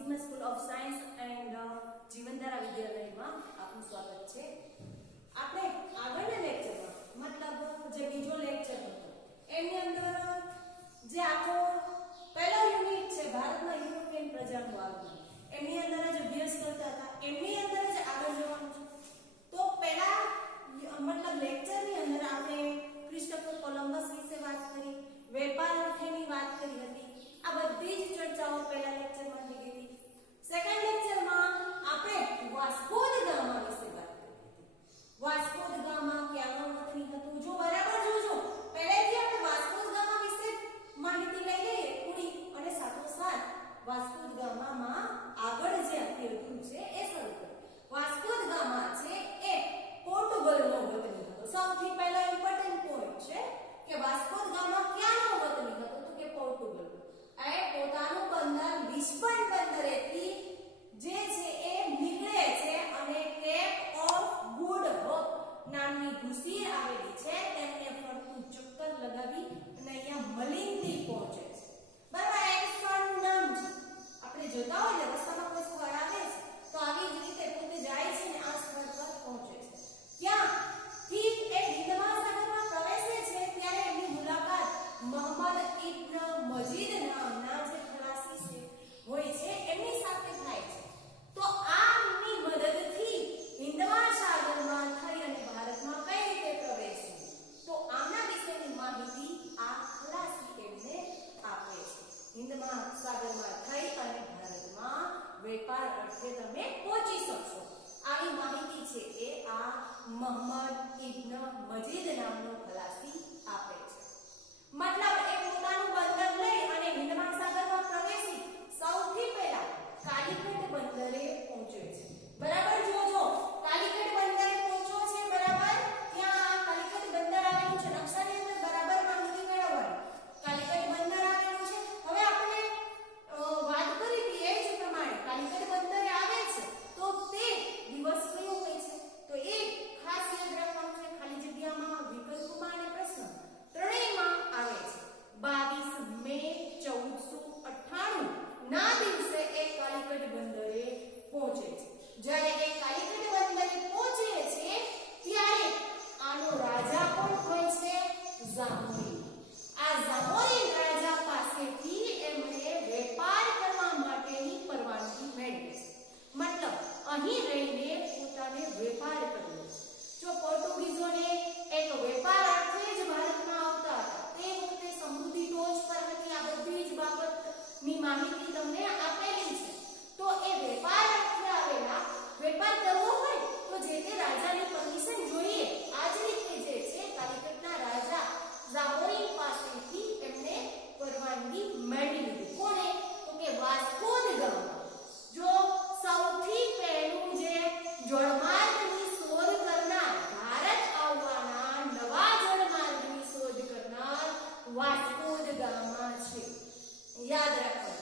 Sigma school of science and જીવનધારા વિદ્યાલયમાં આપનું સ્વાગત છે. આપણે આગળના લેક્ચરમાં મતલબ જે બીજો લેક્ચર હતો એની અંદર જે આખો પહેલો યુનિટ છે ભારતમાં યુરોપિયન પ્રજાનું આગમન એની અંદર જ અભ્યાસ કરતા હતા એની અંદર જ આગળ જવાનું છે. તો પહેલા મતલબ લેક્ચરની અંદર આપણે ક્રિસ્ટોફર કોલંબસ વિશે વાત કરી, વેપાર વિશેની વાત કરી હતી. આ બધી જ ચર્ચાઓ પહેલા લેક્ચરમાં થઈ ગઈ હતી. સેકન્ડ લેક્ચરમાં આપણે વાસ્કો દ ગામા વિશે વાત કરી હતી. વાસ્કો દ ગામા ક્યાંનો વતની હતું? જો બરાબર જોજો, પહેલેથી આપણે વાસ્કો દ ગામા વિશે માહિતી લઈ લઈએ પૂરી, અને સાથોસાથ વાસ્કો દ ગામામાં આગળ જે અધ્યયન છે એ શરૂ કરીએ. વાસ્કો દ ગામા છે એ પોર્ટુગલનો વતની હતો. સૌથી પહેલો ઇમ્પોર્ટન્ટ પોઈન્ટ છે કે વાસ્કો દ ગામા ક્યાંનો વતની હતો? તો કે પોર્ટુગલનો. એ પોતાનું બંદર લિસ્બન બંદરેથી જે છે એ નીકળે છે અને કેપ ઓફ ગુડ હોપ નામની ભૂસીર આવેલી છે તેમને ફરતું ચક્કર લગાવી અને અહીંયા મલિંદી પહોંચે છે. બરાબર, એક સ્થળનું નામ છે. આપણે જોતા હોય રસ્તામાં કોઈ સ્થળ આવે છે તો આવી જ રીતે પોતે જાય છે અને આ સ્થળ પર પહોંચે છે. ક્યાં ઠીક એ હિન્દ મહાસાગરમાં પ્રવેશે છે ત્યારે એમની મુલાકાત મોહમ્મદ ઇબ્ન મજીદ નામના જે ખલાસી છે હોય છે એમની સાથે થાય છે. તો આમની મદદથી હિન્દ મહાસાગરમાં થઈ અને ભારતમાં કઈ રીતે પ્રવેશવું તો આમના વિશેની માહિતી આ ખલાસી એમને આપે છે. હિન્દ મહાસાગરમાં થઈ અને ભારતમાં વેપાર અર્થે તમે પહોંચી શકશો આવી માહિતી છે એ આ મોહમ્મદ ઇબ્ન મજીદ નામનો ખલાસી આપે છે. મતલબ એ પોતાનું બંદર લઈ અને હિન્દ મહાસાગરમાં પ્રવેશી સૌથી પહેલા કાલિકટ બંદરે પહોંચે છે. બરાબર જોજો, કાલિકટ બંદરે પહોંચ્યો છે. બરાબર, ત્યાં કાલિકટ બંદર આવેલું છે. નકશાની અંદર બરાબર માહિતી મેળવવાની. કાલિકટ બંદર આવેલું છે. હવે આપણે વાત કરી હતી એ જ પ્રમાણે કાલિકટ બંદરે આવે છે તો તે દિવસ કયો હોય છે તો એ ખાસ યાદ રાખવાનું છે. ખાલી જગ્યામાં, વિકલ્પમાં અને પ્રશ્ન ત્રણેયમાં આવે છે. 22 મે 1498 ના દિવસે એ કાલિકટ બંદરે પહોંચે છે. જ્યારે એ કાલિકટ બંદરે પહોંચે છે ત્યારે આનો રાજા કોણ હોય છે? જામોરિન. આ જામોરિન રાજા પાસેથી એમણે વેપાર કરવા માટેની પરવાનગી મેળવે છે. મતલબ અહીં રહીને પોતાને વેપાર કર્યો. જો પોર્ટુગીઝોને એક વેપાર અર્થે જ ભારતમાં આવતા હતા તે વખતે સમૃદ્ધિ ટોચ પર હતી. આ બધી જ બાબતની માહિતી તમને આપેલી છે. તો એ વેપાર અર્થે આવેલા, વેપાર કરવો હોય તો જે તે રાજાની પરમિશન જોઈએ. આ જ રીતે જે છે કાલિકટના રાજા જામોરિન પાસેથી એમને પરવાનગી મેળવી લીધી. કોને? તો કે વાસ્કો દ ગામા. જો સૌથી પહેલું જે જળમાર્ગની શોધ કરનાર, ભારત આવવાના નવા જળમાર્ગની શોધ કરનાર વાસ્કો દ ગામા છે. યાદ રાખો.